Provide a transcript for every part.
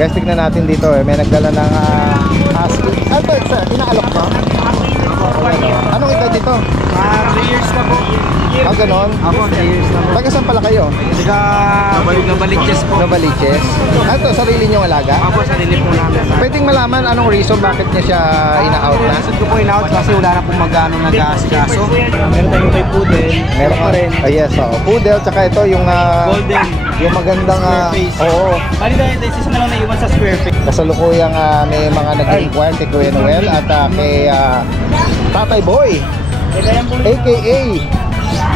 Guys, tignan natin dito eh. May nagdala ng husky. Ano ito? Inaalok ba? Anong edad dito? 3 years na po. Ah, ganon? Ako, 3 years na po. Taga saan pala kayo? Taga Novaliches po. Novaliches. Ano ito? Sarili nyong alaga? Ako, sarili po namin. Pwedeng malaman anong reason bakit niya siya ina-out na? Nasad ko po in-out kasi wala na pong magkano nag-aasikaso. Meron tayong may poodle. Meron pa rin. Yes, poodle, tsaka ito yung Golden. yung magandang Square face. oo. Bali dahil isa na lang naiwan sa square face. Kasalukuyang may mga nag-inquire kay Kuya Noel at kay Tatay Boy. AKA.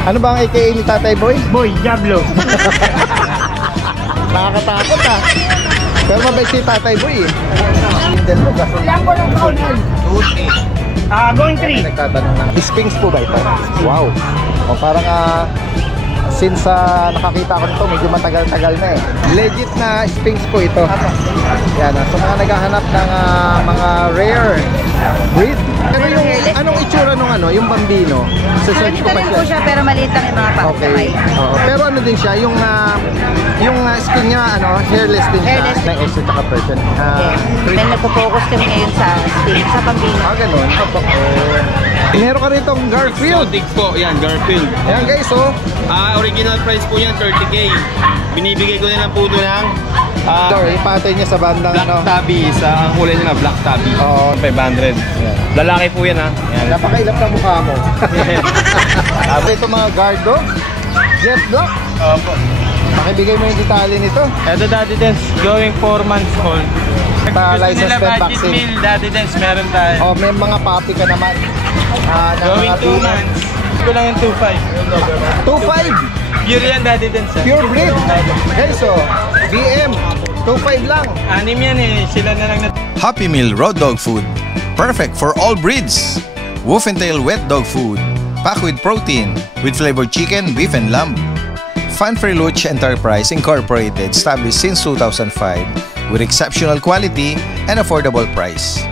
Ano ba ang AKA ni Tatay Boy? Boy, Diablo. Nakakatakot Pero mabait si Tatay Boy eh. Hindi mo gaso. Ilan po ng poodle? 2-8. Going 3. Nagtatanong ng Sphinx po ba ito? Wow. O parang since nakakita ko nito medyo matagal-tagal na eh. Legit na Sphinx po ito. Yan, sa mga naghahanap ng mga rare breed. Pero yung anong itsura nung yung bambino? Sa search ko pa Ganun po siya pero maliit lang yung mga paa. Okay. Oo. Pero ano din siya, yung skin niya hairless din siya. Hairless. Na extra tsaka person. Then nagpo-focus kami ngayon sa skin, sa pambino. Ganun. Meron ka rito Garfield. Exotic po, yan, Garfield. Ayan guys, Original price po yan, 30K. Binibigay ko na lang po ito ng ipatay niya sa bandang Black Tabby, sa ang kulay nila, Black Tabby. Oo. 500. Yan. Lalaki po yan, ha. Yan. Napakailap ng mukha mo. Ito mga guard dog. Jet Black. Opo. Pakibigay mo yung detalye nito. Ito, Daddy Dance, going 4 months old. License plate vaccine. Meal, Daddy Dance, meron tayo. May mga puppy ka naman. Going 2 months. Ito lang yung 2.5. 2.5. Pure yan, Daddy Dance. Pure breed. Guys, BM. 2.5 lang. Anim yan eh, sila na lang na... Happy Meal Raw Dog Food. Perfect for all breeds. Wolf and Tail Wet Dog Food. Packed with protein, with flavored chicken, beef, and lamb. Fanfare Luch Enterprise Incorporated, established since 2005, with exceptional quality and affordable price.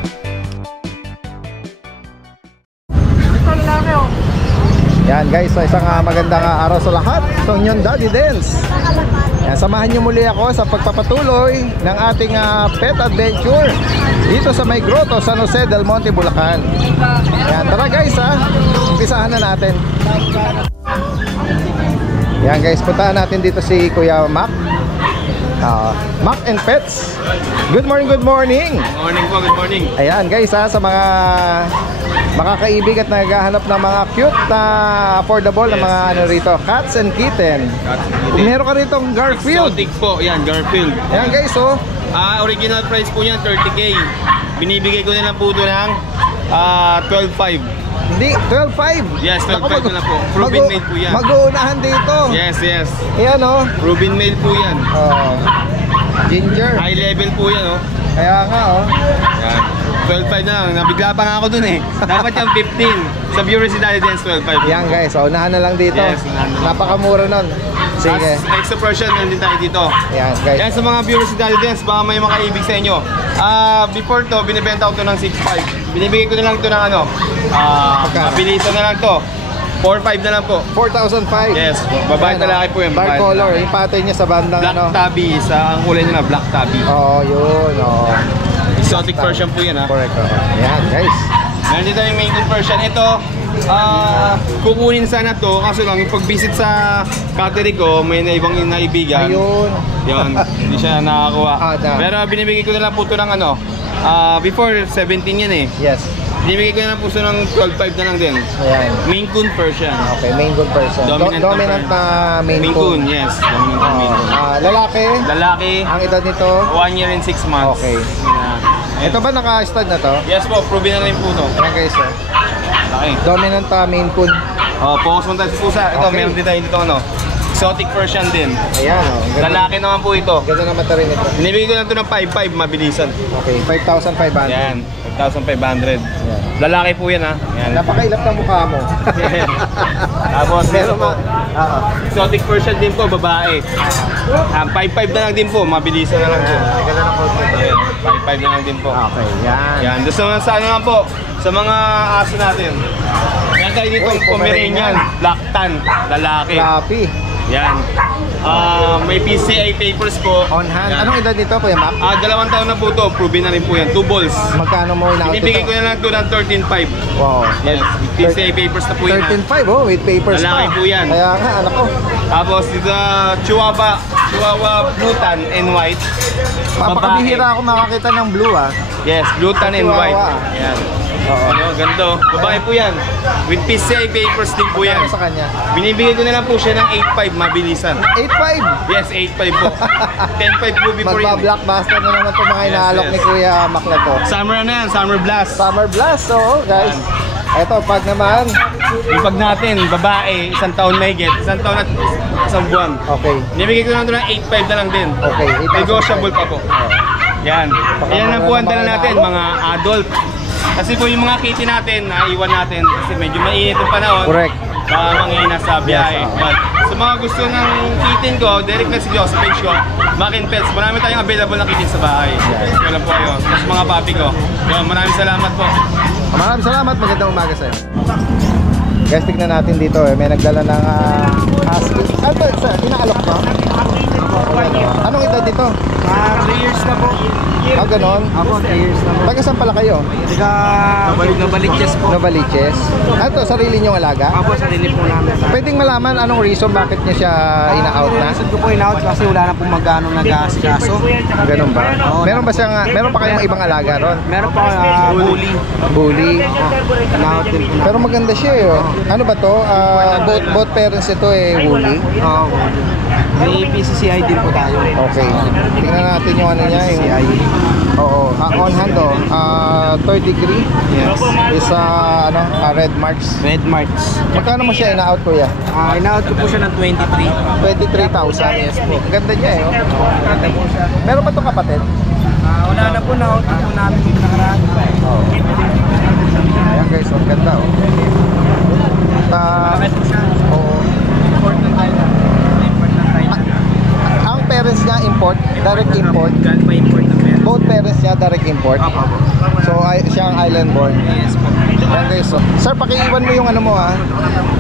Yan guys, isang magandang araw sa lahat. Ito yung Daddy Dance. Yan, samahan nyo muli ako sa pagpapatuloy ng ating pet adventure dito sa May Grotto, San Jose del Monte, Bulacan. Yan, tara guys umpisahan na natin. Yan guys, puntahan natin dito si Kuya Mac. Mac and Pets. Good morning, good morning. Good morning po, good morning. Ayan guys sa mga makakaibig at naghahanap ng mga cute na affordable na mga rito, cats and kitten. Meron ka rito Garfield. Exotic po, yan, Garfield. Ayan guys Original price po yan, 30K. Binibigay ko na lang po ito ng 12.5. Hindi, 12.5. Yes, 12.5 na po. Proven made po yan. Mag-uunahan dito. Yes, yes. Ayan Proven made po yan. Ginger. High level po yan, Kaya nga Yan. 12.5 na lang. Nabigla pa nga ako dun eh. Dapat yung 15. Sa viewer si Daddy Dance, 12.5. Yan guys, unahan na lang dito. Yes, unahan na lang. Napakamura nun. Sige. Extra version, nandun tayo dito. Yan guys. Yan sa mga viewers si Daddy Dance, baka may makaibig sa inyo. Before to, binibenta ko to ng 6.5. Binibigay ko na lang to ng mabilisan na lang to. 4.5 na lang po. 4,500. Yes, babae lalaki po yan. Dark color, yung patay niya sa bandang Black Tabby, sa ang kulay nila, Black Tabby. Yun. Exotic version po yan, ha. Correct. Yan guys. Meron dito yung main version. Ito, kukunin sana to, kaso lang yung pag-visit sa cattery ko, may ibang naibigan. Ayun. Yun, hindi siya nakakuha. Pero binibigay ko na lang po ito ng before 17 yan eh. Yes. Binibigay ko na lang po ito ng 12.5 na lang din. Ayan. Maine Coon Persian. Okay, Maine Coon person. Dominant na Maine Coon. Yes, dominant na Maine Coon. Lalaki. Lalaki. Ang edad nito? 1 year and 6 months. Okay. Ito ba naka-stud na to? Yes po, proven na rin po ito. Ayan guys. Laki. Dominant na Maine Coon. Focus mo tayo sa pusa. Ito, meron din tayo dito exotic Persian din. Ayan Lalaki naman po ito. Ganda naman ito rin ito. Binibigay ko lang ito ng 5.5, mabilisan. Okay, 5,500. Yan, 5,500. Lalaki po yan, ha. Yan. Napakailap ng mukha mo. Tapos meron po exotic Persian din po, babae. 5.5 na lang din po, mabilisan na lang po. Ganda ng content. 5.5 na lang din po. Okay, yan. Yan, doon sa ano lang po, sa mga aso natin. Yan tayo dito, Pomeranian, Black Tan, lalaki. Fluffy. Yan. May PCI papers po. On hand. Yan. Anong edad nito, Kuya Mac? 2 taon na po to. Proven na rin po yan. 2 balls. Magkano mo in-out Binibigay ito? ko na lang ito ng 13.5. Wow. Yes. PCI papers na po yan. 13.5 oh, with papers Lalaki pa. po yan. Kaya nga, anak ko. Tapos dito Chihuahua blue tan and white. Papakabihira ako makakita ng blue ah. Yes, blue tan and white. Chihuahua. Yan. Oo. Ano, ganito. Babae po yan. With PCI papers din po yan. Ano sa kanya? Binibigay ko na lang po siya ng 8.5 mabilisan. 8.5. Yes, 8.5 po. 10.5 po before yun. Magpa-blockbuster na naman itong mga Yes, inaalok yes. ni Kuya Mac na to. Summer na yan, Summer Blast. Summer Blast, oo guys. Ito, pag naman. Yung pag natin, babae, 1 taon may get, 1 taon at 1 buwan. Okay. Binibigay ko na ito ng 8.5 na lang din. Okay, 8,000. Negotiable pa po. Yan. Yan ang po ang dala natin, mga adult. Kasi po yung mga kitty natin, naiwan natin kasi medyo mainit yung panahon. Correct. Baka manghina sa biyahe. Yes, But sa mga gusto ng kitten ko, direct message ko sa page ko, Mac and Pets. Marami tayong available na kitten sa bahay. Wala po kayo. Tapos mga papi ko. Yun, maraming salamat po. Maraming salamat, magandang umaga sa'yo. Guys, tignan natin dito eh. May nagdala ng husky. Ano to? Inaalok ba? Anong edad dito? 3 years na po. Ganon? Ako, 3 years na po. Taga saan pala kayo? Tiga Novaliches po. Novaliches? Ano to? Sarili niyong alaga? Ako, sarili po namin. Pwedeng malaman anong reason bakit niya siya ina-out na? Reason ko po in-out kasi wala na pong magkano nag-aasikaso. Ganon ba? Oo. Meron pa kayong ibang alaga ron? Meron pa bully. Bully. In-out din po Pero maganda siya eh. Oh. Ano ba to? Both parents ito eh, woolly. Oo. May PCCI din po tayo. Okay. Tingnan natin yung ano niya. PCCI. Oo. On hand oh. Third degree. Yes. Is red marks. Red March. Magkano mo siya ina-out kuya? In-out ko po siya ng 23. 23,000. Yes po. Ganda niya eh. Oh. Meron ba itong kapatid? Wala na po na-out po namin dito nakaraan. Oo. Ayan guys, ang ganda oh. Bakit po siya? Oo. Import ng Thailand. Import ng Thailand. Ang parents niya import, direct import. Galing pa import ng meron. Both parents niya direct import. Opo. So siya ang island born. Yes po. Yan guys, so, sir, pakiiwan mo yung ano mo ha.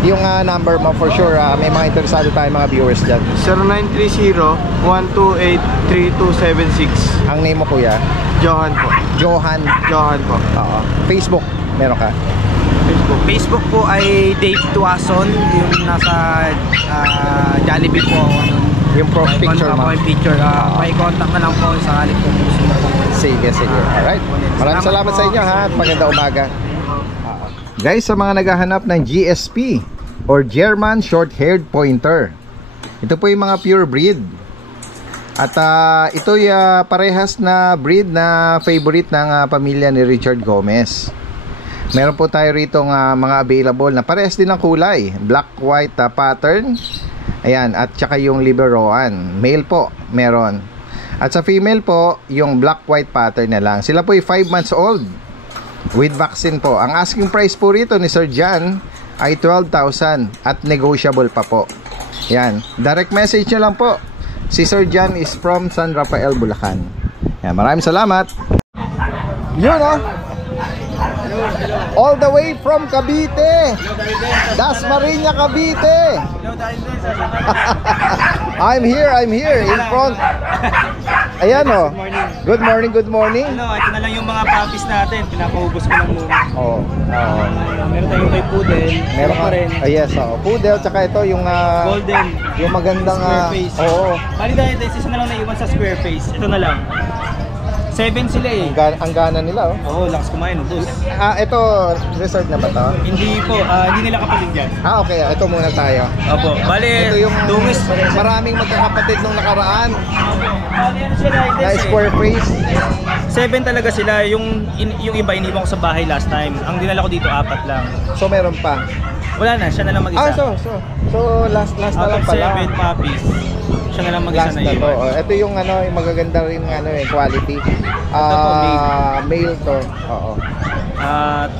Yung number mo for sure. May mga interesado tayong mga viewers dyan. 0930-128-3276. Ang name mo kuya? Johan po. Johan. Johan po. Oo. Facebook, meron ka? Facebook po ay Dave Tuason, yung nasa Jollibee po. Yung picture mo. Yung picture. May contact na lang po sa alit po. Sige. Alright. Maraming salamat sa inyo ha. At magandang umaga. Guys, sa mga naghahanap ng GSP or German Short-Haired Pointer, ito po yung mga pure breed. At ito yung parehas na breed na favorite ng pamilya ni Richard Gomez. Meron po tayo rito mga available na parehas din ng kulay, black white pattern. Ayan, at saka yung Liberoan. Male po, meron. At sa female po, yung black white pattern na lang. Sila po ay 5 months old with vaccine po. Ang asking price po rito ni Sir John ay 12,000 at negotiable pa po. Yan, direct message nyo lang po. Si Sir John is from San Rafael, Bulacan. Yan, maraming salamat. Yun all the way from Cavite. Dasmariñas, Cavite. I'm here in front. Ayan Good morning. Ito na lang yung mga puppies natin. Pinapaubos ko lang muna. Meron tayong may poodle. Meron ka rin. Yes, poodle, tsaka ito yung Golden. yung magandang Square face. Oo. Bali dahil isa na lang naiwan sa square face. Ito na lang. 7 sila eh. Ang gana nila Oo, lakas kumain. Boss. Ito reserved na ba to? Hindi po. Hindi nila kapalig dyan. Okay, ito muna tayo. Opo. Bali, Ito yung dungis. maraming magkakapatid nung nakaraan Bali, ano sila? na square face. 7 talaga sila. Yung iba iniwan ko sa bahay last time. Ang dinala ko dito 4 lang. So meron pa. Wala na, siya na lang mag-isa. So last na lang pala. 7 puppies. Siya na lang mag-isa Last na na to. iwan. Ito yung yung magaganda rin quality. Male to. Oo.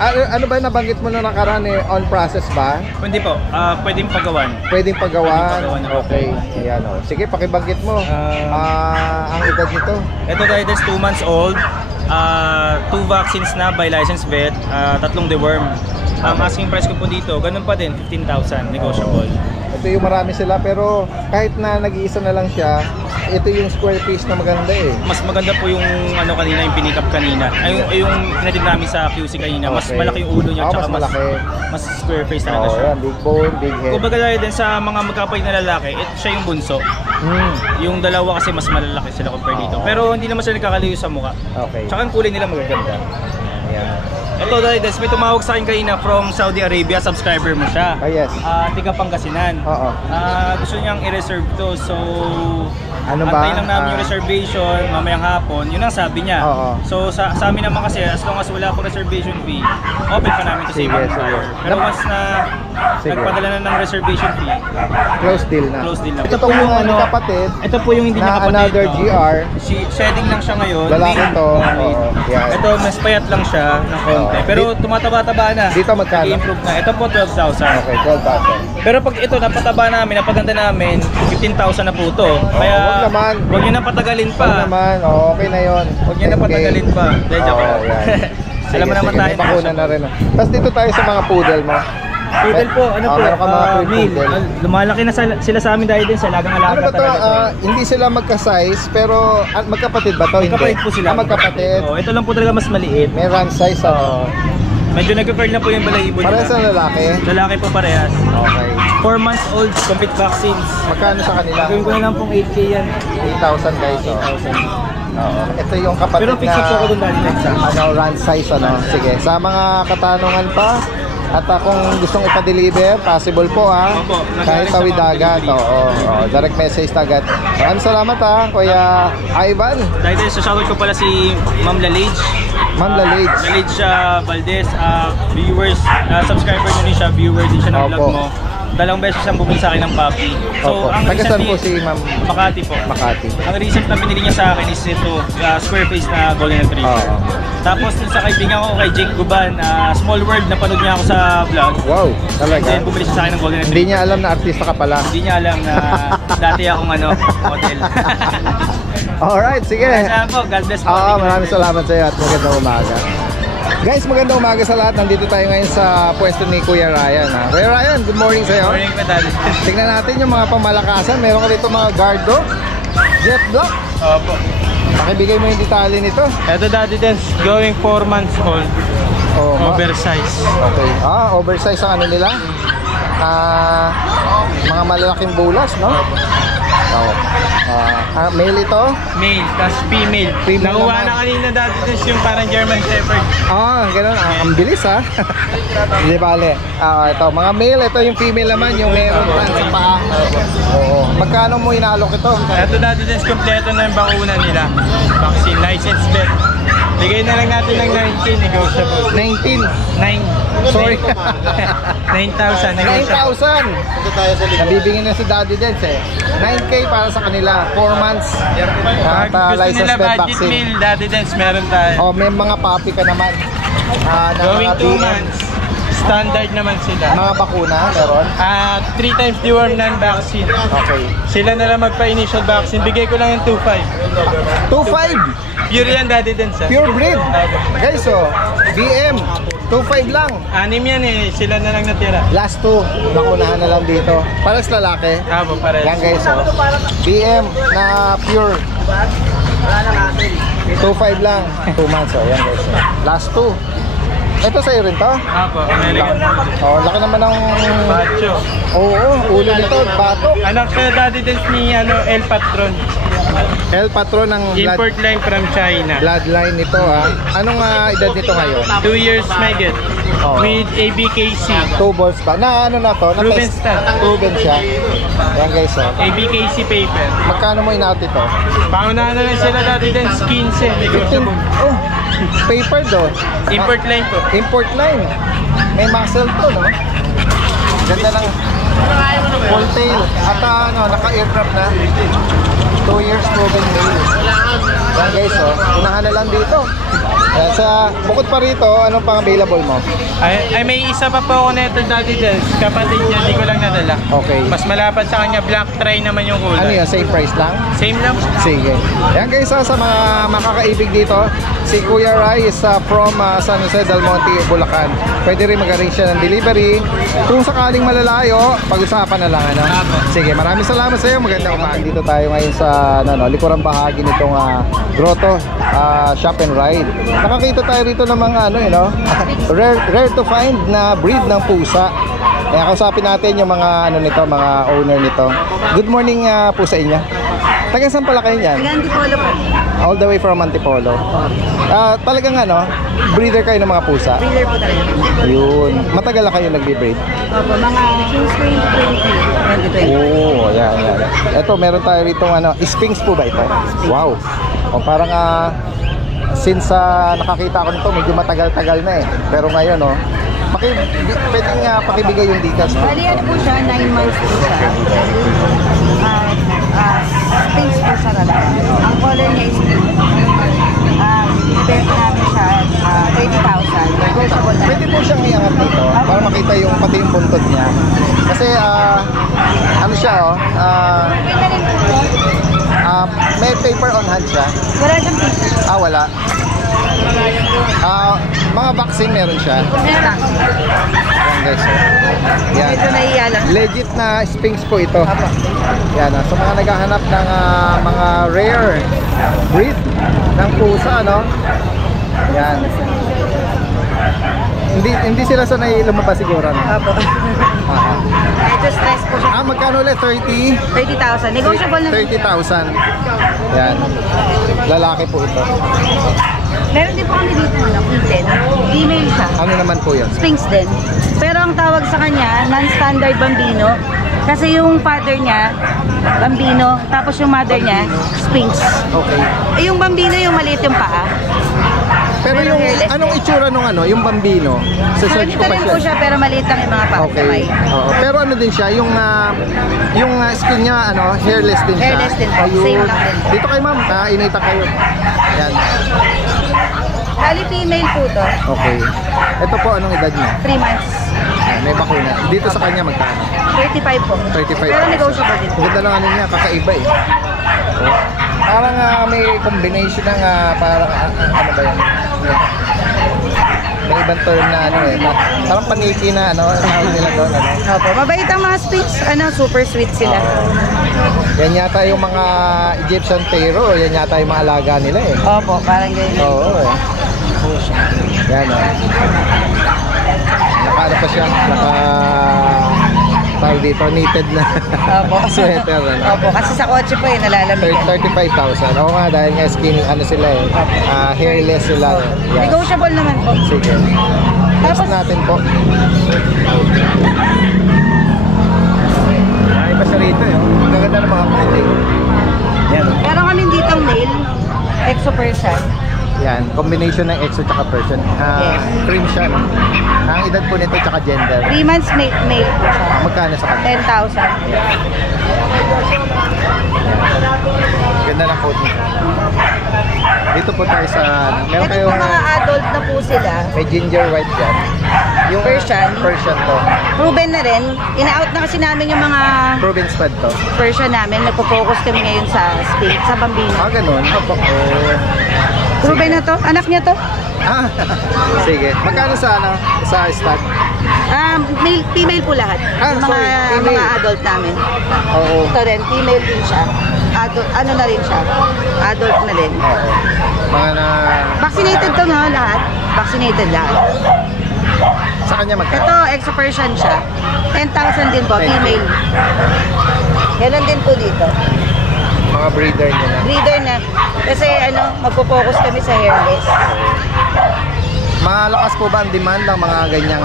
Ano ba nabanggit mo na nakaraan on process ba? Hindi po. Pwedeng pagawan. Pwedeng pagawan. Pwedeng pagawan. Okay. Ayan Sige, pakibanggit mo. Ang edad nito. Ito guys, 2 months old. 2 vaccines na by licensed vet. 3 deworm. Ang asking price ko po dito, ganun pa din, 15,000 negotiable. Ito yung marami sila, pero kahit na nag-iisa na lang siya, ito yung square face na maganda eh. Mas maganda po yung ano kanina, yung pinikap kanina. Ay, yung pinatid namin sa QC kanina. Mas Okay. malaki yung ulo niya, Oh, tsaka mas malaki. mas square face talaga Oo, siya. yan, big bone, big head. Kumbaga dahil din sa mga magkapatid na lalaki, ito siya yung bunso. Yung dalawa kasi mas malalaki sila compare dito. Oo. Pero hindi naman sila nagkakalayo sa mukha. Okay. Tsaka ang kulay nila magaganda. Ayan. Ito dahil may tumawag sa akin kanina from Saudi Arabia, subscriber mo siya. Ah, yes. Tiga Pangasinan. Oo. Gusto niyang i-reserve to, so Ano ba? antayin lang namin yung reservation mamayang hapon. Yun ang sabi niya. Oo. So sa amin naman kasi, as long as wala akong reservation fee, open pa namin to sa Sige, ibang sige. buyer. Pero once na Sige. nagpadala na ng reservation fee, Close deal na. close din lang. Ito po yung kapatid Ito po yung hindi na niya kapatid. another no? GR. Shedding lang siya ngayon. Lalaki Male. to. Male. Oo, yan. Ito, mas payat lang siya ng konti. Oo. Pero tumataba-taba na. Dito magkano? Nag-improve na. Ito po 12,000. Okay, 12,000. Pero pag ito napataba namin, napaganda namin, 15,000 na po to. Kaya wag naman. Huwag niyo na patagalin Pag pa. naman, okay na yon. Huwag niyo na patagalin pa. Dahil joke lang. Alam mo naman tayo. May bakuna na rin. Tapos dito tayo sa mga poodle mo. Poodle po, ano po? Meron ka mga male. poodle. Lumalaki na sila sa amin dahil din sa lagang-alaga Ano ba to? talaga to. Hindi sila magka-size, pero magkapatid ba to? Hindi. Magkapatid po sila. Magkapatid. Oh, ito lang po talaga mas maliit. May run size Oo. Medyo nagka-curl na po yung balahibo nila. Parehas na lalaki. Lalaki po parehas. Okay. 4 months old, complete vaccines. Magkano sa kanila? Gawin ko na lang pong 8K yan. 8,000 guys. Oh. 8,000. Oo. Ito yung kapatid Pero fixed po ako dun dahil next time. ano, run size ano. Sige, sa mga katanungan pa at kung gustong ipa-deliver, possible po ha. Opo, Kahit nag-direct tawid sa mga dagat. delivery. Oo, direct message agad. Maraming salamat ha, Kuya Ivan. Dahil din, sa shoutout ko pala si Ma'am Lalage. Ma'am Lalage. Lalage Valdez, viewers, subscriber nyo rin siya, viewer din siya ng Opo. vlog mo. Dalawang beses siyang bumili sa akin ng puppy. Opo. Taga saan po si Ma'am Makati po. Makati? Ang recent na binili niya sa akin is ito, square face na golden retriever. Oo. Tapos dun sa kaibigan ko kay Jake Guban, Small World, napanood niya ako sa vlog. Wow, talaga. Then bumili siya sa akin ng golden retriever. Hindi niya alam na artista ka pala. Hindi niya alam na dati akong model. Alright, sige. Kaya po, God bless po. Oo, maraming salamat sa iyo at magandang umaga. Guys, magandang umaga sa lahat. Nandito tayo ngayon sa pwesto ni Kuya Ryan. Ha? Kuya Ryan, good morning sa iyo. Morning pa dali. Tingnan natin yung mga pamalakasan. Meron ka dito mga guard dog, jet block. Opo. Pakibigay mo yung detalye nito. Ito dati din, going 4 months old. Oh, Oversize. Okay. Oversize ang ano nila. Mga malalaking bulas, no? Oh. Male ito? Male, tas female. Female Nakuha naman. na kanina dati din yung parang German Shepherd. Ganun. Ang bilis ha. Hindi bale. Ito, mga male, ito yung female naman, yung meron tan sa paa. Oo. Magkano mo inalok ito? Ito dati din, kompleto na yung bakuna nila. Vaccine, license vet. Bigay na lang natin ng 19, negotiable. 19. 9. Sorry. 9,000, negotiable. 9,000. Nabibigyan na si Daddy Dance eh. 9K para sa kanila. 4 months. Pag At gusto license nila plate budget vaccine. meal, dati din, meron tayo. May mga puppy ka naman. Going mga 2 BM. months. Standard naman sila. Mga bakuna, meron? 3 times deworm non-vaccine. Okay. Sila na lang magpa-initial vaccine. Bigay ko lang yung 2,500. 2.5. Pure yan dati din sa. Pure breed. Guys, BM. 2.5 lang. Anim yan eh. Sila na lang natira. Last 2. Nakunahan na lang dito. Pares lalaki. Tama, pares. Yan guys, BM na pure. 2.5 lang. 2 months, yan guys. Last 2. Ito sa'yo rin to? Apo, American. Laki naman ng... Macho. Oo, ulo nito, batok. Anak ka dati din ni El Patron. El Patron ng Import line from China. bloodline nito ha. Anong edad nito ngayon? 2 years may get. Oh. With ABKC. 2 balls pa. Na ano na to? Na Proven test. stat. Proven siya. Yan guys ABKC paper. Magkano mo in-out ito? Pangunahan na lang sila dati din skins eh. 15. Negotiable. Oh, paper do. Import line po. Import line. May muscle to, no? Ganda ng full tail. At naka-aircraft na. 2 years proven male. Yan guys, unahan na lang dito. Bukod pa rito, anong pang available mo? Ay, may isa pa po ako neto dati dyan. Kapatid niya, di ko lang nadala. Okay. Mas malapad sa kanya, black try naman yung Ano kulay. yun, same price lang? Same lang. Sige. Yan guys, sa mga makakaibig dito, si Kuya Rai is from San Jose del Monte, Bulacan. Pwede rin mag-arrange siya ng delivery. Kung sakaling malalayo, pag-usapan na lang, ano? Sige, maraming salamat sa iyo. Magandang umaga. Dito tayo ngayon sa likurang bahagi nitong Grotto Shop and Ride. Nakakita tayo rito ng mga rare to find na breed ng pusa. Kaya kausapin natin yung mga mga owner nito. Good morning po sa inyo. Taga saan pala kayo niyan? Taga Antipolo po. All the way from Antipolo. Talagang breeder kayo ng mga pusa. Breeder po talaga. Yun. Matagal na kayo nagbe-breed? Opo, mga since 2020. Oo, yan. Ito, meron tayo rito Sphinx po ba ito? Wow. O parang since nakakita ko nito, medyo matagal-tagal na eh. Pero ngayon, pwedeng pakibigay yung details mo. Bali, ano po siya, 9 months po siya. Sphinx po siya talaga. Ang color niya is blue. Ibenta namin siya 30,000. Negotiable na. Pwede po siyang iangat dito para makita yung pati yung buntod niya. Kasi ano siya Ibenta rin po ito. may paper on hand siya. Wala siyang picture. Wala. Mga vaccine meron siya. Meron. Yan guys. Yan. Medyo naiiya lang. Legit na Sphinx po ito. Yan. So mga naghahanap ng mga rare breed ng pusa, Yan. Hindi sila sanay lumabas siguro, Opo. Medyo stress po siya. Magkano ulit? 30? 30,000. Negotiable na. 30,000. Yan. Lalaki po ito. Meron din po kami dito kitten. Female siya. Ano naman po yun? Sphinx din. Pero ang tawag sa kanya, non-standard bambino. Kasi yung father niya, bambino. Tapos yung mother niya, Sphinx. Okay. Yung bambino, yung maliit yung paa. Pero yung hairless anong din. itsura nung yung bambino? Sa search Dito ko pa rin po siya, pero maliit lang yung mga paa. Okay. Oo. Pero ano din siya, yung skin niya hairless din siya. Hairless din po. Ayun. Same lang din. Dito kay ma'am, inita kayo. Yan. Bali female po to. Okay. Ito po anong edad niya? 3 months. May bakuna. Dito sa kanya magkano? 35 po. 35. Pero negotiable din po. Ganda lang niya, kakaiba eh. Parang may combination ng parang ano ba yan? May ibang term na parang paniki na tawag nila doon Opo, mabait ang mga Sphinx. Super sweet sila. Yan yata yung mga Egyptian Pharaoh, yan yata yung mga alaga nila eh. Opo, parang ganyan. Oo eh. Yan naka pa siya, tawag dito, knitted na Opo. sweater Opo, kasi sa kotse po nalalamigan. 35,000. Oo nga, dahil nga skin, sila hairless sila. Yan. Negotiable naman po. Sige. Tapos natin po. Ay pa siya rito eh. Magaganda ng mga puti. Yan. Meron kami ditong male, Exo Persian. Yan, combination ng exo tsaka person. Yes. Cream siya, Ang edad po nito tsaka gender. 3 months male po siya. Magkano sa kanya? 10,000. Ganda ng coat niya. Dito po tayo sa... Meron Ito po kayong... mga adult na po sila. May ginger white dyan. Yung Persian. Persian to. Proven na rin. Ina-out na kasi namin yung mga Proven stud to. Persian namin. Nagpo-focus kami ngayon sa Sphinx, sa Bambino. Ganun. Opo. Proven na to. Anak niya to. Sige. Magkano sa stud? Male, female po lahat. Yung sorry, female. mga adult namin. Oo. Ito rin, female din siya. Adult, na rin siya. Adult na din. Oo. Mga na... Vaccinated to lahat. Vaccinated lahat. Sa kanya magkano? Ito, Exo Persian siya. 10,000 din po, female. Ganun din po dito. Mga breeder niya na. Breeder na. Kasi magpo-focus kami sa hairless. Malakas po ba ang demand ng mga ganyang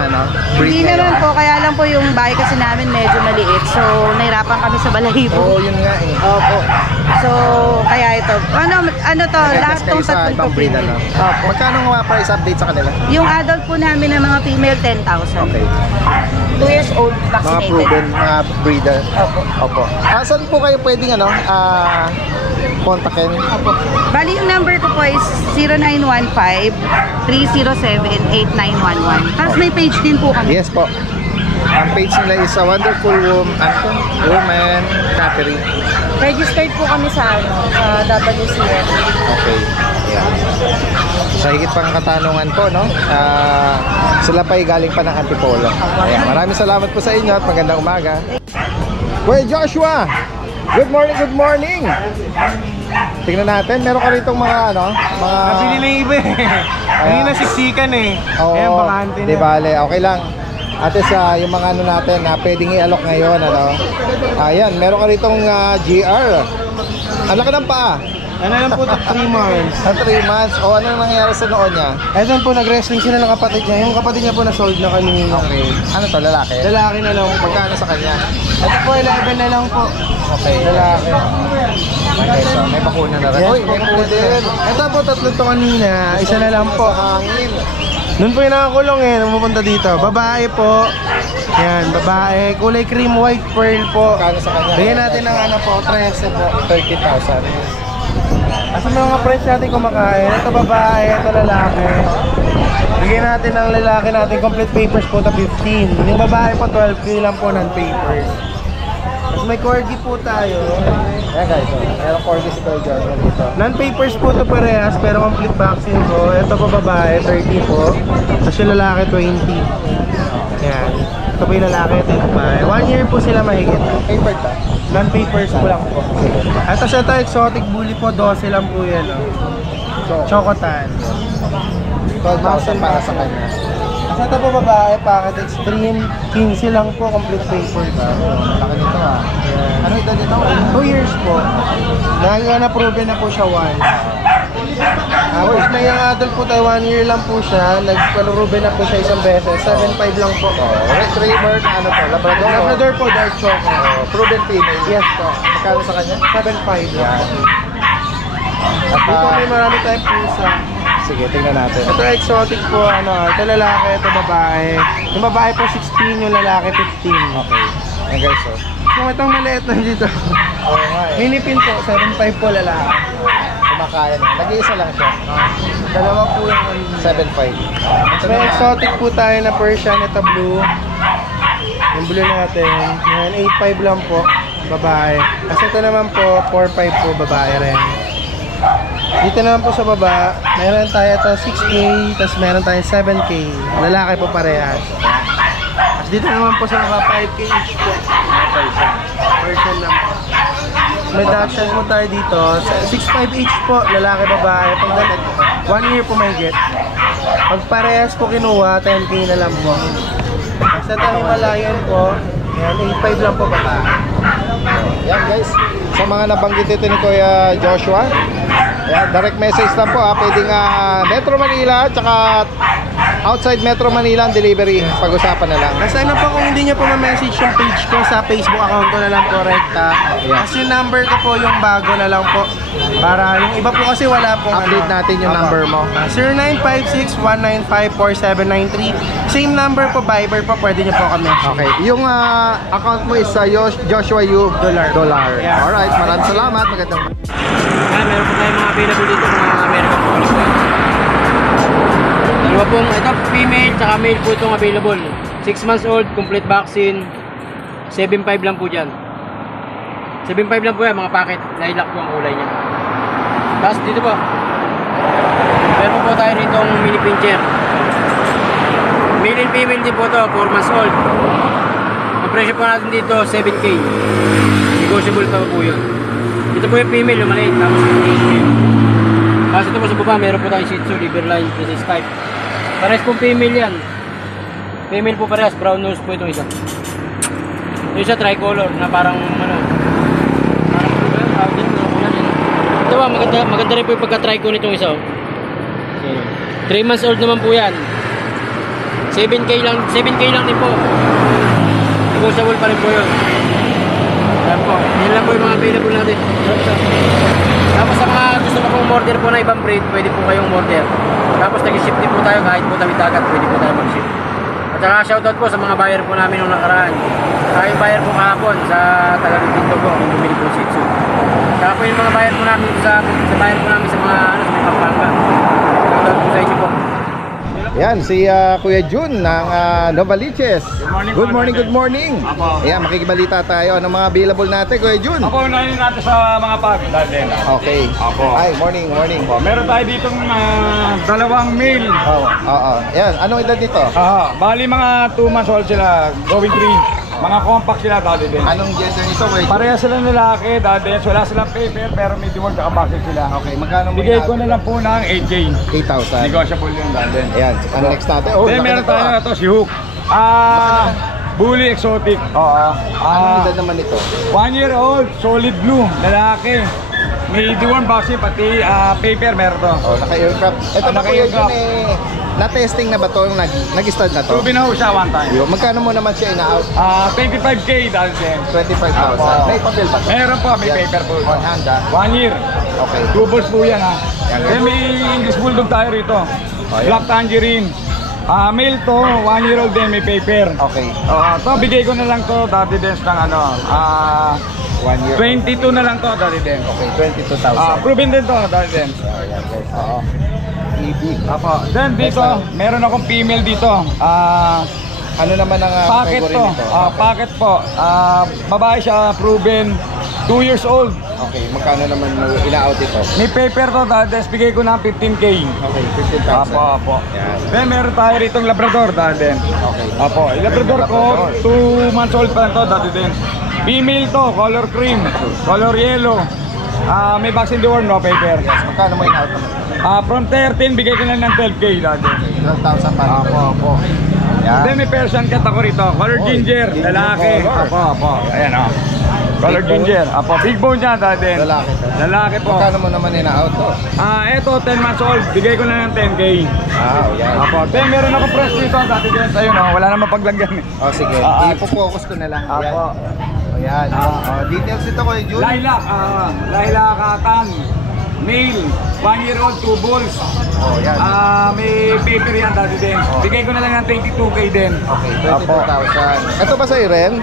breed Hindi ngayon? naman po, kaya lang po yung bahay kasi namin medyo maliit. So, nahirapan kami sa balahibo. Oo, yun nga eh. Opo. So, kaya ito. Ano to, lahat Nag-test kayo tong sa tatlong ibang to breed, female. Opo. Magkano nga price update sa kanila? Yung adult po namin ng mga female, 10,000. Okay. 2 years old, Mga vaccinated. proven, mga breeder. Opo. Opo. Saan po kayo pwedeng kontakin. Opo. Bali yung number ko po is 0915-307-8911. Tapos may page din po kami. Yes po. Ang page nila is a Wonderful Woman Cattery. Registered po kami sa WCF. Okay. Yeah. Sa higit pang katanungan po, no? Sila pa ay galing pa ng Antipolo. Ayan. Maraming salamat po sa inyo at magandang umaga. Kuya Joshua! Good morning, good morning! Tingnan natin, meron ka rito mga mga... Nabili na yung iba eh. Kanina siksikan eh. Ayan, bakante na. Di bale, okay lang. Ate sa yung mga natin na pwedeng i-alok ngayon, Ayan, meron ka ritong GR. Ang laki ng paa. Ano lang po, 3 months. Sa 3 months. O ano nangyayari sa noon niya? Eto po, nag-wrestling sila ng kapatid niya. Yung kapatid niya po na-sold na kanina. Okay. Ano to, lalaki? Lalaki na lang po. Magkano sa kanya? Ito po, 11 na lang po. Okay. Lalaki. Okay, so may bakuna na rin. Yes, Uy, may poodle. Ito po, 3 to kanina. Isa na lang po. Hangin. Noon po yung nakakulong eh, nung pupunta dito. Babae po. Yan, babae. Kulay cream white pearl po. Magkano sa kanya? Bigyan natin ng po, 13 po. 30,000. Kasi mga friends natin kumakain. Ito babae, ito lalaki. Bigyan natin ng lalaki natin complete papers po to 15. Yung babae po 12k lang po non-papers. Tapos may corgi po tayo. Ayan guys, meron corgi si Kuya Joshua dito. Non-papers po to parehas pero complete vaccine po. Ito po babae, 30 po. Tapos yung lalaki 20. Yan. Ito po yung lalaki, ito yung babae. 1 year po sila mahigit. Paper ta? Non-papers po lang po. Ito siya tayo, exotic bully po, 12 lang po yan. Chocotan. 12,000 para sa kanya. Kasi ito po babae, packet extreme, 15 lang po, complete papers. Laki nito Ano ito dito? 2 years po. Na-proven na po siya once. Tapos may adult po tayo, 1 year lang po siya. Nag-proven na po siya isang beses. 7.5 lang po. Retriever na ano to? Labrador? Labrador po, dark choco. Proven female? Yes po. Magkano sa kanya? 7.5 lang. At, Dito may marami tayong pusa. sige, tingnan natin. Ito exotic po, ito lalaki, ito babae. Yung babae po 16, yung lalaki 15. Okay. Ayan guys, so. Kung itong maliit na dito. Oo nga eh. Mini pin po, 7.5 po lalaki. Kumakain. Nag-iisa lang siya. Dalawa po yung 7.5. may exotic po tayo na Persian, ito blue. Yung blue natin, yan 8.5 lang po, babae. Kasi ito naman po, 4.5 po, babae rin. Dito naman po sa baba, meron tayo ito 6K, tapos meron tayo 7K. Lalaki po parehas. Tapos dito naman po sa baba, 5K each po. Persian lang po. May Dachshund po tayo dito, 6.5 each po, lalaki babae. Pag 1 year po may get. Pag parehas po kinuha, 10K na lang po. Tapos ito Himalayan po, yan, 8.5 lang po babae. Yan guys. Sa mga nabanggit ito ni Kuya Joshua, yan, direct message lang po pwedeng Metro Manila tsaka outside Metro Manila ang delivery, pag-usapan na lang. Kasi ano po, kung hindi nyo po ma-message yung page ko sa Facebook account ko na lang po, rekta. Kasi yung number ko po yung bago na lang po. Para yung iba po kasi wala po. Update natin yung number mo. 0956-195-4793. Same number po, Viber po, pwede nyo po kami. Okay. Yung account mo is Joshua U Dollar. Yeah. Alright, maraming salamat. Magandang Meron po tayong mga available dito, mga American Police. Dalawa pong, ito female, tsaka male po itong available. 6 months old, complete vaccine. 7.5 lang po dyan. 7.5 lang po yan, mga packet. Lilac po ang kulay niya. Tapos dito po, meron po tayo ritong mini pincher. Male and female din po ito, 4 months old. Ang presyo po natin dito, 7K. Negotiable pa po yun. Ito po yung female, yung maliit. Tapos yung male. Tapos ito po sa baba, meron po tayong Shih Tzu, Liberline, British type. Parehas po female yan. Female po parehas, brown nose po itong isa. Yung isa tricolor na parang ito ba, maganda rin po yung pagka-trico nitong isa. 3 months old naman po yan. 7K lang din po. Negotiable pa rin po yun. Yan po, yan lang po yung mga available natin. Tapos sa mga gusto mo pong order po na ibang breed, pwede po kayong order. Tapos nag-ship din po tayo kahit po tawid dagat, pwede po tayo mag-ship. At saka shoutout po sa mga buyer po namin nung nakaraan. Saka yung buyer po kahapon sa Taga-Rubinto po, yung bumili po Shih Tzu. Saka po yung mga buyer po namin sa buyer po namin sa mga sa may Pampanga. Shoutout po sa inyo po. Yan, si Kuya Jun ng Novaliches. Good morning, good morning. Ayan, makikibalita tayo. Anong mga available natin, Kuya Jun? Ako, unahin natin sa mga pag natin. Okay. Apo. Hi, morning, morning. Meron tayo ditong dalawang male. Oo. Yan, anong edad nito? Bali mga 2 months old sila, going 3. Mga compact sila dati din. Anong gender nito, Kuya Jun? Pareha silang lalaki, dati wala silang paper pero may diwag at bakit sila. Okay, magkano mo Bigay ko na lang po ng 8K. 8,000. Negotiable yun dati. Ayan, ano next natin? Oh, Then laki meron nito, tayo na to, si Hook. Bully Exotic. Anong edad naman ito? 1 year old, solid blue, lalaki. May deworm vaccine, pati paper meron to. Oh, naka-aircraft. Ito ba, Kuya Jun, naka-aircraft. na-testing na ba ito? Nag-start na to? Tubi na ho siya one time. Yo, magkano mo naman siya ina-out? 25K dahil din. 25,000. Apo. May papel ba ito? Meron po, may Yan. paper po. On hand, 1 year. Okay. 2 balls po yan ha. Yan. Then may English Bulldog tayo rito. yan. Black Tangerine. Male to, 1 year old din, may paper. Okay. To, bigay ko na lang to dati din ng 1 year. 22 na lang to dati din. Okay, 22,000. Proven din to dati din. Ayan, guys. Oo. EB. Apo. Then dito, meron akong female dito. Ano naman ang Packet category to. nito? Packet po. Babae siya, proven. 2 years old. Okay, magkano naman ina-out ito? May paper to, dahil bigay ko na 15K. Okay, 15,000. Apo. Yan. Then meron tayo rito Labrador dati din. Okay. Apo, yung Labrador ko, 2 months old pa lang to dati din. Female to, color cream, color yellow. May vaccine deworm, no paper. Yes, magkano mo ina-out naman? From 13, bigay ko lang ng 12K dati. 12,000 pa. Apo. Yan. Then may Persian cat ako rito, color ginger, ginger lalaki. color. Apo. Ayan o. Color Big bone? ginger. Apo, big bone siya dati. Lalaki to. Lalaki po. Magkano mo naman ina-out to? Ito 10 months old, bigay ko na ng 10K. Yan. Apo, then meron ako press dito dati din sa'yo no, wala namang paglagyan eh. Oh, sige. Ipo-focus ko na lang. Yan. Apo. Ayan. Details ito, Kuya Jun. Lilac Katan, male, 1 year old, 2 bulls. Oh, yan. May paper yan dati din. Bigay ko na lang ng 22K din. Okay, Apo. 22,000. Ito ba sa Ren?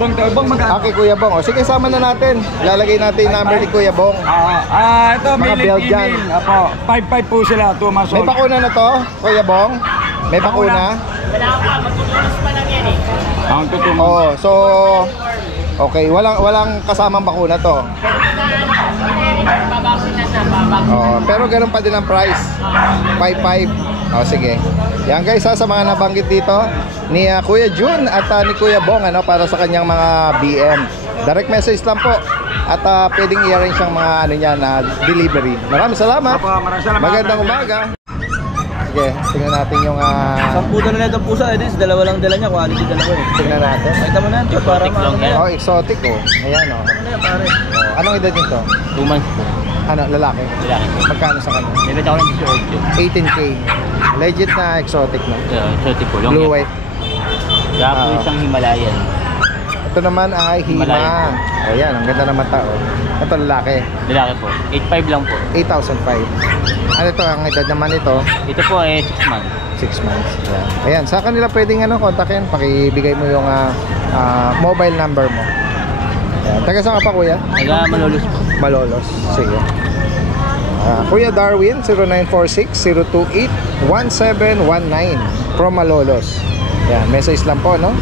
Bong magkano? Okay, Kuya Bong. O, sige, sama na natin. Lalagay natin yung number ni Kuya Bong. Ito, Mga male and Belgian. female. Apo, 5'5 po sila, 2 months May old. bakuna na to, Kuya Bong? May bakuna? Ang tutumong. Oo, so okay, walang kasamang bakuna to. Pero ganun pa din ang price. 5.5. Sige. Yan guys, sa mga nabanggit dito ni Kuya Jun at ni Kuya Bong para sa kanyang mga BM. Direct message lang po. At pwedeng i-arrange ang mga delivery. Maraming salamat. Maraming salamat. Magandang umaga. Sige, tingnan natin yung Sampu na itong pusa, Edis. Dalawa lang dala niya, quality dalawa eh. tingnan natin. Nakita mo na yan, para maano na yan. Oh, exotic oh. Ayan oh. Ano na yan, pare? Anong edad nito? 2 months po. Ano, lalaki? Lalaki po. Magkano sa kanya? Nilita ko ng 18K. Legit na exotic no? Exotic po, long Blue hair. white. Kaya po isang Himalayan. Ito naman ay Hima. Himalayan. Ayan, ang ganda ng mata oh. Ito lalaki. Lalaki po. 8.5 lang po. 8,005. Ano ito, ang edad naman ito? Ito po ay 6 months. 6 months. Ayan, sa kanila pwedeng kontakin. Pakibigay mo yung mobile number mo. Ayan. Taga saan ka pa, Kuya? Taga Malolos po. Malolos. Sige. Kuya Darwin, 0946-028-1719 from Malolos. Ayan, message lang po, no?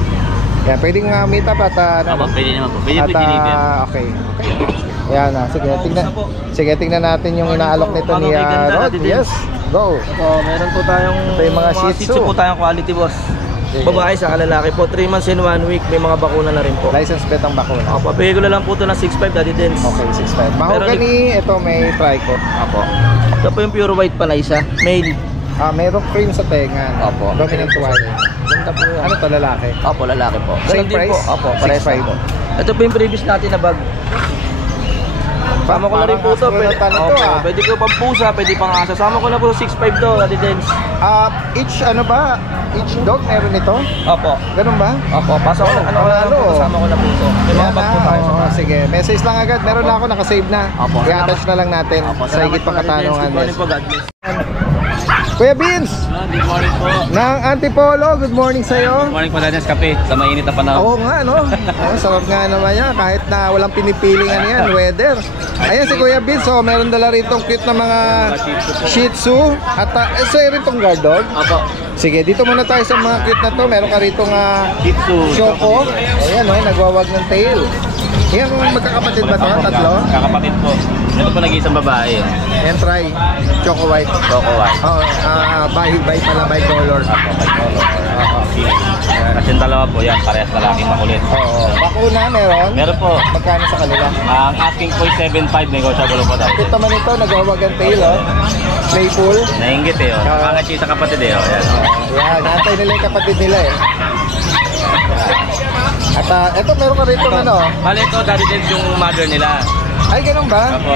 Ayan, pwedeng meet up at Pwede naman po. Pwede po deliver. okay. Ayan, sige, tingnan natin yung inaalok nito ni Rod. Yes, go. Meron po tayong Ito yung mga Shih Tzu. po tayong quality, boss. Babae sa lalaki po. 3 months and 1 week. May mga bakuna na rin po. License bet ang bakuna. Papabigay ko na lang po ito ng 6.5, Daddy Dens. Okay, 6.5. Mahogany, ito may trico. Apo. Ito po yung pure white pa na isa. Male. Merong cream sa tenga. Opo. Dominant white. Ganda po yan. Ano to, lalaki? Opo, lalaki po. Same Ganun din price? Po. Opo, parehas 6.5. lang po. Ito po yung previous natin na bag. Sama ko na rin po ito. Pwede ko pang pusa, pwede pang asa. Sama ko na po 6.5 to, Daddy Dens. Each dog meron ito? Opo. Ganun ba? Opo, pasok ko na. Kasama ko na po ito. May mga bag po tayo sa bag. Sige, message lang agad. Meron na ako nakasave na. Opo. I-attach na lang natin Opo, sa higit pang katanungan. Good morning po, God bless. Kuya Vince, Good morning po. ng Antipolo, good morning sa'yo. Good morning po natin sa kape sa mainit na panahon. Oo nga, no? Oh, sarap nga naman yan, kahit na walang pinipiling ano yan, weather. Ayan si Kuya Vince, so meron dala rito cute na mga Shih Tzu. At sa'yo rin tong guard dog. Opo. Sige, dito muna tayo sa mga cute na to. Meron ka rito nga Shih Tzu. Choco. Ayan, nagwawag ng tail. Yan, magkakapatid ba to? Tatlo? Kakapatid po. Ito po nag-iisang babae. Ayan, try. Choco White. Choco White. Oh, by pala, by color. Opo, may color. Kasi yung dalawa po yan, parehas lalaking makulit. Oo. Bakuna meron? Meron po. Magkano sa kanila? Ang asking po ay 7.5, negotiable po daw. Ito man ito, nagwawag ang tail, oh. Playful. Nainggit eh. Oh. Nakangatsi sa kapatid eh. Oh. Yan. Yan, nantay nila yung kapatid nila eh. At ito, meron ka rito ano? Bale ito, daddy din yung mother nila. Ay, ganun ba? Opo.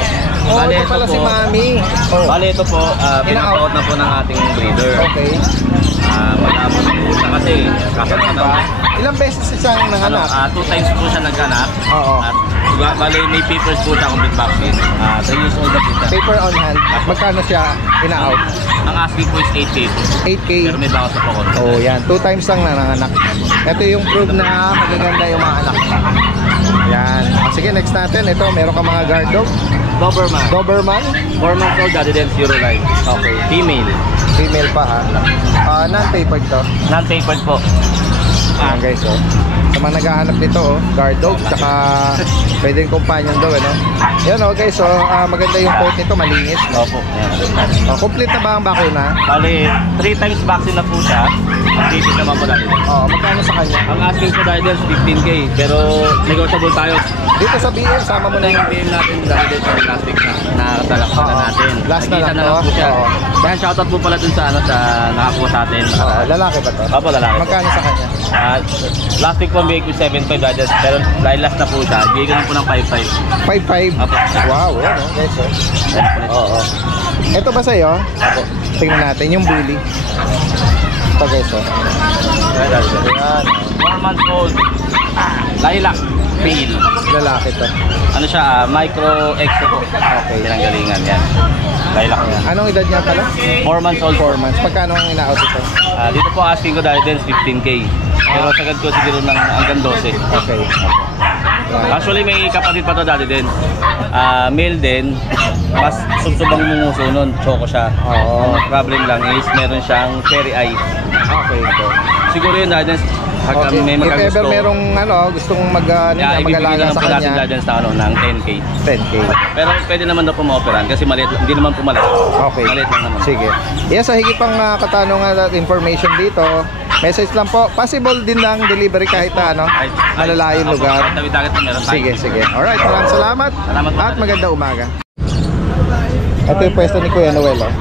Oh, Bale, ito pala ito si po. Mami. Oh. Bale ito po, pinaka-out na po ng ating breeder. Okay. Mag-aamon po siya kasi. Ganun ba? Ilang beses isang nanganak? 2 times po siya nagkanak. Oo. At bale may papers po siya complete vaccine. 3 years old na po siya. Paper on hand. Magkano siya ina-out? Ang asking po is 8K po. 8K. Pero may bawas na po konti. Oh, yan. 2 times lang nanganak. Ito yung proof na magaganda yung mga anak. Yan. Sige, next natin. Ito, meron ka mga guard dog. Doberman. Doberman. 4 months old, daddy din 0 life. Okay. Female. Female pa ha. Non-papered to. Non-tapered po. Ayan guys, oh. Sa mga naghahanap nito, oh, guard dog, tsaka pwedeng companion dog, ano? Yan, oh guys, oh, maganda yung coat nito, malinis. Opo. Ayan. Oh, complete na ba ang bakuna? Bale, 3 times vaccine na po siya. Updated naman po dahil. Oh, magkano sa kanya? Ang asking po dahil is 15K. Pero negotiable tayo. Dito sa BM, sama mo na yung Yung natin dahil din sa last week na nakakatala ko na natin. Last na Nakita lang to. po siya. Oo. Kaya shoutout po pala dun sa nakakuha sa atin. lalaki ba to? Opo, lalaki. Magkano sa kanya? Last week po bigay ko 7.5 dahil pero dahil last na po siya, bigay ko lang po ng 5.5. 5'5". Opo. Wow, yan, oh, guys, oh. Oo. Ito ba sa'yo? Opo. Tingnan natin yung bully. Ito guys, oh. Yan. 4 months old. Lilac. Pale. Lalaki to. Ano siya, micro extra po. Okay. Yan ang galingan, yan. Lilac yan. Anong edad niya pala? 4 months old. 4 months. Pagkano ang ina-out ito? Dito po asking ko dahil din 15K. Pero sagad ko siguro ng hanggang 12. Okay. Yan. Actually may kapatid pa to dati din. Male din. Mas subsubang mumuso nun. Choco siya. Oo. Ang problem lang is meron siyang cherry eyes. Okay ito. Siguro yun dahil pag Okay. may If ever magkagusto. merong gustong Ibibigay mag-alaga lang sa po natin kanya, dahil sa ng 10K. 10K. Pero pwede naman daw po ma-operan kasi maliit, hindi naman po maliit. Okay. Maliit lang naman. Sige. Yes, sa higit pang katanungan at information dito, message lang po. Possible din ng delivery kahit malalayong Opo, lugar. kahit tawid-dagat na meron tayo. Sige, sige. Alright, maraming salamat. Salamat po. At maganda umaga. Ito yung pwesto ni Kuya Noel, oh.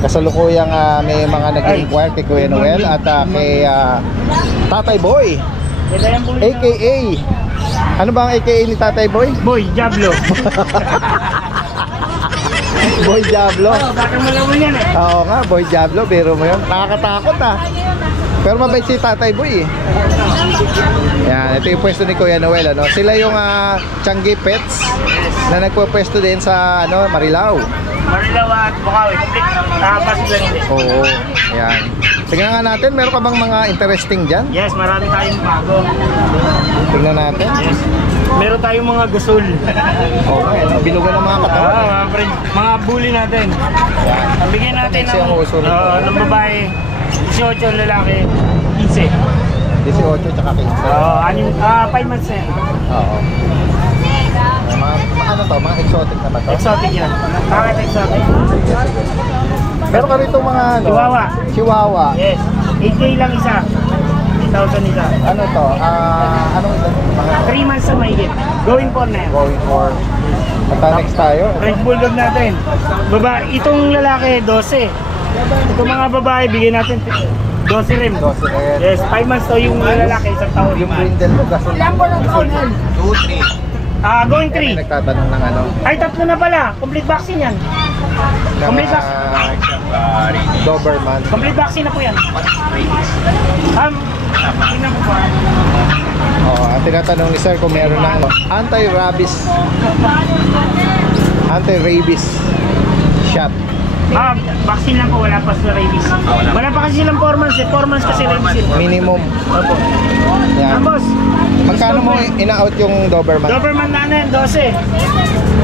Kasalukuyang may mga nag-inquire kay Kuya Noel at kay Tatay Boy, aka ano ba ang aka ni Tatay Boy? Boy, Diablo. Boy Diablo. Baka malaman yan eh. Oo nga, Boy Diablo, biro mo yun. Nakakatakot Pero mabait si Tatay Boy eh. Yan, ito yung pwesto ni Kuya Noel, ano. Sila yung Changi Pets na nagpupwesto din sa Marilao. Marilaw at Bukawi. Tapas lang hindi. Oo, yan. Tingnan nga natin, meron ka bang mga interesting dyan? Yes, marami tayong bago. Tingnan natin. Yes. Meron tayong mga gusul. Okay, bilugan ng mga katawan. Mga friend, mga bully natin. Yan. Ang bigyan natin Sexy ang uso nito. ng babae, 18, lalaki, 15. 18 tsaka 15. 5 months na yan. Oo. Mga exotic na ba to? Exotic yan. Bakit exotic? Sige, sige. Meron ka rito mga Chihuahua. Chihuahua. Yes. 8K lang isa. 8,000 isa. Ano to? Anong ito? Mga 3 months na mahigit. Going for na yan. going for. Next tayo. Red Bulldog natin. Itong lalaki, 12. Itong mga babae, bigyan natin 12 rin. 12 rin. Yes, 5 months to yung lalaki, isang taon. Yung brindle mo, gasol. Ilan po ng taon yan? 2-3. Going May 3. nagtatanong ng Ay, 3 na pala. Complete vaccine yan. Complete vaccine. Doberman. Complete vaccine na po yan. Tingnan po ba? Ang tinatanong ni Sir kung meron ng anti-rabies shot. Vaccine lang po, wala pa sa rabies. Wala pa kasi silang 4 months eh. 4 months kasi rabies. Minimum. Opo. Yan. Tapos, Magkano mo ina-out yung Doberman? Doberman na yan, 12.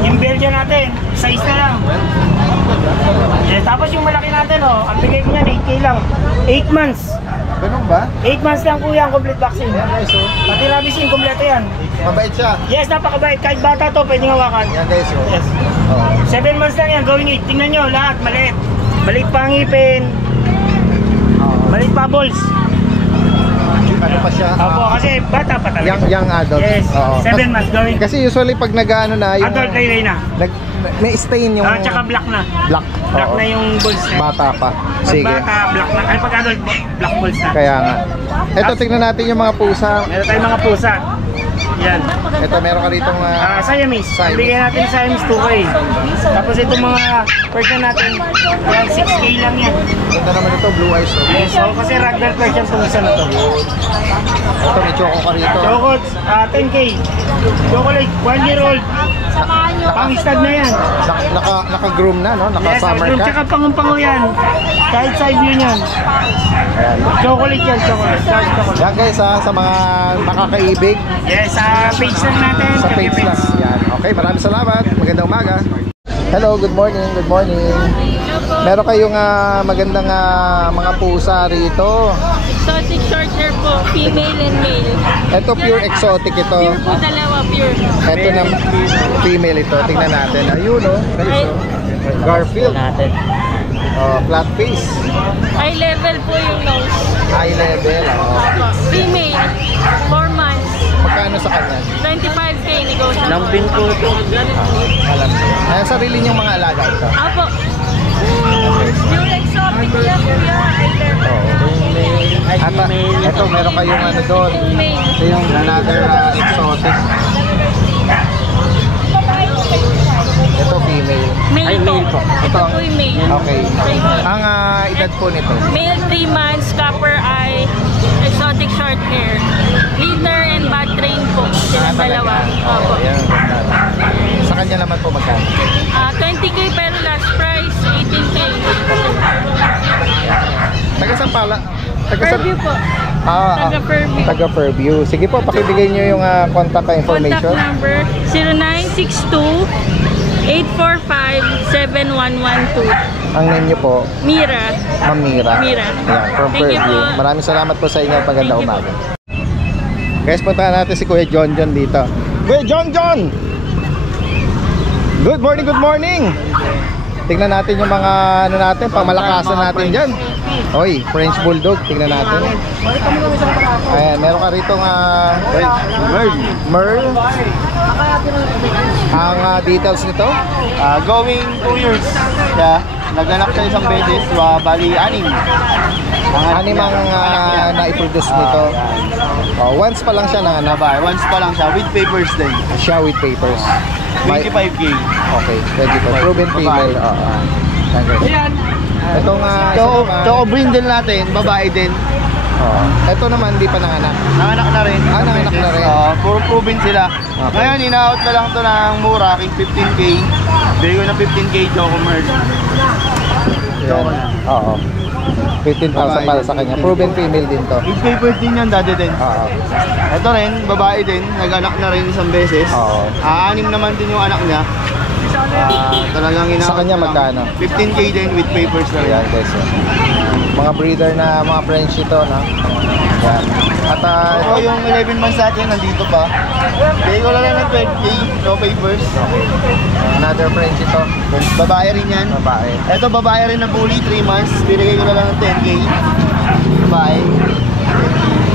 Yung Belgian natin, 6 na lang. Tapos yung malaki natin, ang bigay ko yan, 8K lang. 8 months. Ganun ba? 8 months lang po yan, complete vaccine. Guys, oh. Pati rabies in, kompleto yan. Mabait siya. Yes, napakabait. Kahit bata to, pwedeng hawakan. Yan guys, oh. Yes. Oh. 7 months lang yan, going 8. Tingnan nyo, lahat, maliit. Maliit pa ang ngipin. Maliit pa balls. Ano pa siya? Opo, kasi bata pa talaga. Young adult. Yes, Oo. 7 months going. Kasi usually pag nag-ano na yung Adult kayo na. may stain yung Tsaka black na. black. Black Oo. na yung balls na. Bata pa. Pag Sige. bata, black na. Ay, pag adult, black balls na. Kaya nga. Ito, tignan natin yung mga pusa. Meron tayong mga pusa. Yan. Ito, meron ka ditong Siamese. Siamese. Bigyan natin sa Siamese 2K. Tapos itong mga Persian natin, yan, 6K lang yan. ganda naman ito, blue eyes. Oh. Yes, so kasi ragdoll Persian itong isa na to. Ito, may choco ka rito. Chocolates, 10K. Chocolate, 1 year old. Pang-stud na yan. Naka-groom na, no? Yes, Naka-summer group, ka. tsaka pangang-pango yan. Kahit side view yan. Chocolate yan, chocolate. Dark chocolate. Yan guys, sa mga nakakaibig, Yes, sa page lang natin. sa page lang. Yan. Okay, maraming salamat. Magandang umaga. Hello, good morning. Good morning. Meron kayong magandang mga pusa rito. Exotic short hair po, female and male. Ito pure exotic ito. Pure po dalawa, pure. Ito na female ito. Tingnan natin. Ayun, oh. Guys, oh. Garfield. Oh, flat face. High level po yung nose. High level. Oh. Female, 4 months. Magkano sa kanya? 25K negotiable. Lambing po ito. Alam ko. Ay, sarili niyong mga alaga ito. Apo. Pure exotic yan, kuya. High level. At ito, meron kayong ano doon. Male. Ito yung another exotic. Ito female. Male po. Ito Ito ang... po yung male. Okay. Ang edad po nito. Male 3 months, copper eye, exotic short hair. Leader and bad train po. Silang dalawa. Opo. Ayan. Sa kanya naman po magkano? 20K pero last price, 18K. Taga saan pala? Fairview po. Taga Fairview. Taga Fairview. Sige po, pakibigay niyo yung contact information. Contact number 0962-845-7112. Ang name niyo po? Mira. Ma'am Mira. Mira. Ayan, from Thank you Fairview. po. Maraming salamat po sa inyo. Paganda Thank you umaga. Guys, puntahan natin si Kuya John John dito. Kuya John John! Good morning, good morning! Tingnan natin yung mga ano natin, pamalakasan natin dyan. Oy, French Bulldog, tingnan natin. Ayan, meron ka rito Merl. Ang details nito? Going 2 years. Yeah. Naganak siya isang beses, bali 6. Anim ang na-produce nito. Oh, once pa lang siya na Babae, once pa lang siya, with papers din. siya with papers. 25K. Okay, 25. Proven female. Ayan. Itong Choco brindle natin, babae din. ito naman hindi pa nanganak. Nanganak na rin. Nanganak na rin. Puro proven sila. Okay. Ngayon, ina-out na lang to ng mura, king 15K. Bigay ko ng 15K Choco Merge. Yan. Oo. 15,000 para sa kanya. Proven female din to. With papers din yan, dati din. Oo. Ito rin, babae din, nag-anak na rin isang beses. Oo. 6 naman din yung anak niya. Talagang ina-out Sa kanya na lang. magkano? 15K din with papers na rin. Ayan guys. Mga breeder na mga French ito, no? Yan. At Ito yung 11 months natin, nandito pa. Bigay ko lang ng 12K, no papers. another French ito. Babae rin yan. Babae. Ito babae rin na bully, 3 months. Binigay ko na lang ng 10K. Babae.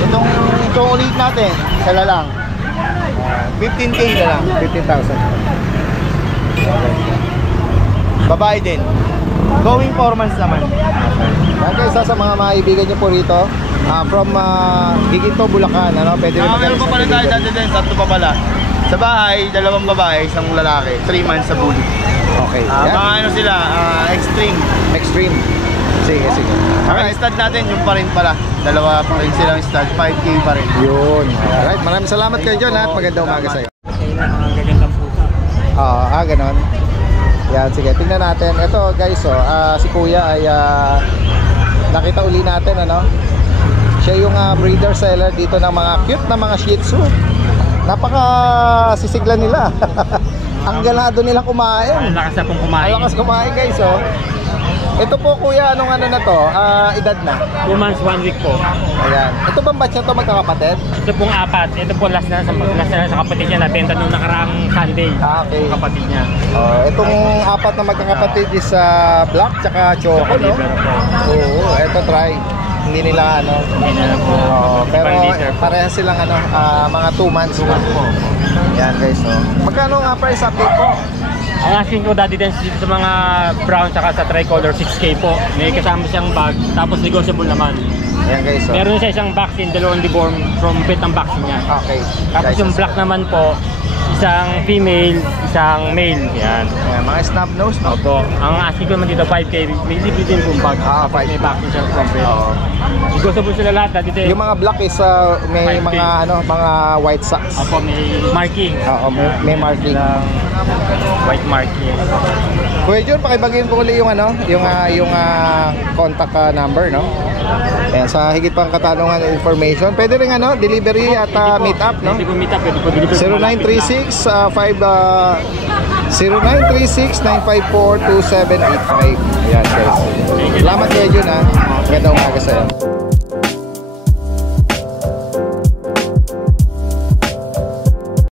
Itong chocolate natin, sala lang. 15K na lang. 15,000. Babae din. Going 4 months naman. Yan guys, sa mga maibigan niyo po rito, from Giginto, Bulacan, ano? Pwede rin Meron pa pala tayo dati din, 3 pa pala. Sa bahay, 2 babae, 1 lalaki. 3 months sa bully. Okay. Yan. Mga ano sila, extreme. Extreme. Sige, sige. Ang stud natin, yung pa rin pala. 2 pa rin silang stud, 5K pa rin. Yun. Alright, maraming salamat kayo John at magandang umaga sa'yo. Sa ilan, mga gagandang pusa. Ganon. Yan. Ayan, sige, tingnan natin. Ito guys, si Kuya ay nakita uli natin, ano? Siya yung breeder seller dito ng mga cute na mga Shih Tzu. Napaka sisigla nila. Ang ganado nila kumain. Ang lakas na pong kumain. Ang lakas kumain guys, Ito po Kuya, anong ano na to? Edad na? 2 months, 1 week po. Ayan. Ito bang batch na to, magkakapatid? Ito pong 4. Ito po last na sa kapatid niya. Nabenta nung nakaraang Sunday. Okay. Kapatid niya. Itong 4 na magkakapatid is black tsaka choco, no? Liver po. Oo, ito try. Hindi nila ano. Hindi na po. Pero Pang-liter po. parehas silang ano, mga 2 months po. Yan guys, Magkano nga price update po? Ang asking ko Daddy Dance dito sa mga brown saka sa tricolor 6K po. May kasama siyang bag, tapos negotiable naman. Ayan guys, Meron siya isang vaccine, 2 deworm from vet ang vaccine niya. Okay. Tapos Guys, yung black naman po, isang female, isang male. Yan. Ayan, mga snub nose, no? Opo. Ang asking ko naman dito 5K, may libre din kung bag. Tapos 5K. may vaccine siya from vet. Oo. Negotiable sila lahat Daddy Dance. Yung mga black is may 5K. mga ano, mga white socks. Opo, may marking. Oo, may marking. White marking. Kuya John, pakibagin po ulit yung ano, yung contact number, no? Ayan, sa higit pang katanungan at information. Pwede rin ano, delivery at meet up, no? Pwede po meet up, pwede po deliver. 0936-954-2785. Ayan, guys. Salamat Kuya John, ha. Magandang umaga sa'yo.